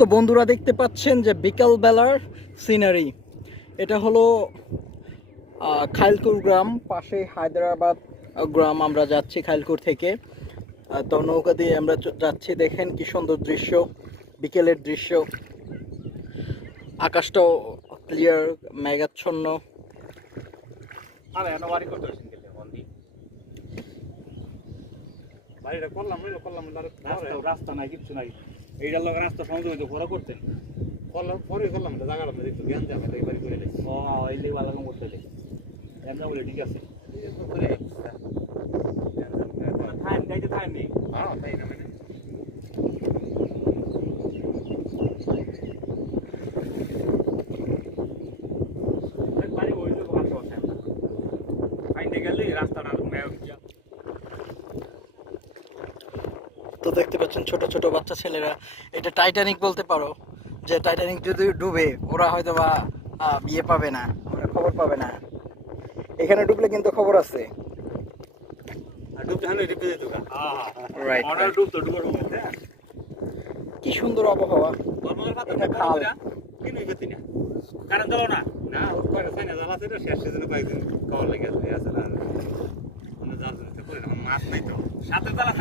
তো বন্ধুরা দেখতে পাচ্ছেন যে বিকাল বেলার সিনারি। এটা হলো খাইলকুর গ্রাম, পাশে হায়দ্রাবাদ গ্রাম। আমরা যাচ্ছি খাইলকুর থেকে। তো নৌকা দিয়ে আমরা যাচ্ছি। দেখেন কি সুন্দর দৃশ্য, বিকেলের দৃশ্য। আকাশটাও ক্লিয়ার, মেঘাচ্ছন্ন। রাস্তা নাই, কিচ্ছু নাই। এইটার লগে রাস্তা সংযোগ হইতো, ঘোরা করতেন পরে করলাম জায়গাটা একটু জ্ঞান যাবে বাড়ি করে এই লেগে ভালো করতে জ্ঞান বলে ঠিক আছে। থাইন গাইতে থাইন নেই, হ্যাঁ তাই না মানে বাড়ি ওই তো ভালো আছে ফাইন গেলে রাস্তাটা তো দেখতে পাচ্ছেন ছোট ছোট বাচ্চা ছেলেরা। এটা টাইটানিক বলতে পারো, যে টাইটানিক যদি ডুবে ওরা হয়তো বা বিয়ে পাবে না, ওরা খবর পাবে না। এখানে ডুবলে কিন্তু খবর আছে। Right, right. কি সুন্দর আবহাওয়া। কারণ চলো না না শেষ সিজনে কয়েকদিন খাওয়ার লেগে আছে মাছ নাই তো সাথে তারা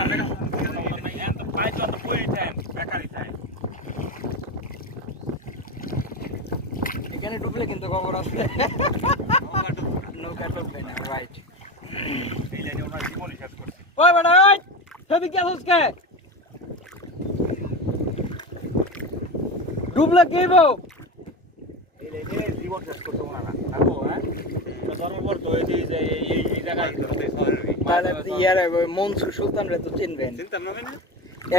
এখানে ডুবলে কিন্তু খবর আছে। নৌকা ডুববে না, রাইট। এই জানি ওনার জীবনই শেষ করছে। ওই বেটা ওই সেদিকে আসছিস কে? ডুবলে কি হইব? এই লেগে জীবন শেষ করতে ওনারা থাকবো। হ্যাঁ জন্মপর তো এই জায়গায় ইয়ার মনসুর সুলতান রে তো চিনবেন, চিন্তাম না মানে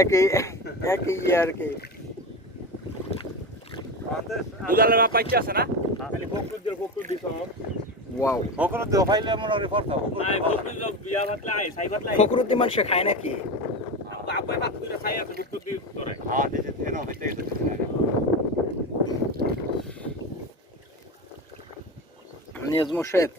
একই একই ইয়ার কি দুলালের বাপ পাইছে আছে না খালি ফকরুদ্দিন দিছ ওয়াও। ফকরুদ্দিন ফাইলে মনে করে ফরতা নাই ফকরুদ্দিন বিয়া বাতলা আই সাই বাতলা ফকরুদ্দিন মানুষ খায় নাকি? আব্বাই বাত করে সাই আছে ফকরুদ্দিন করে হ্যাঁ দিছে এনো হইতে এটা নিয়াজ মোর্শেদ।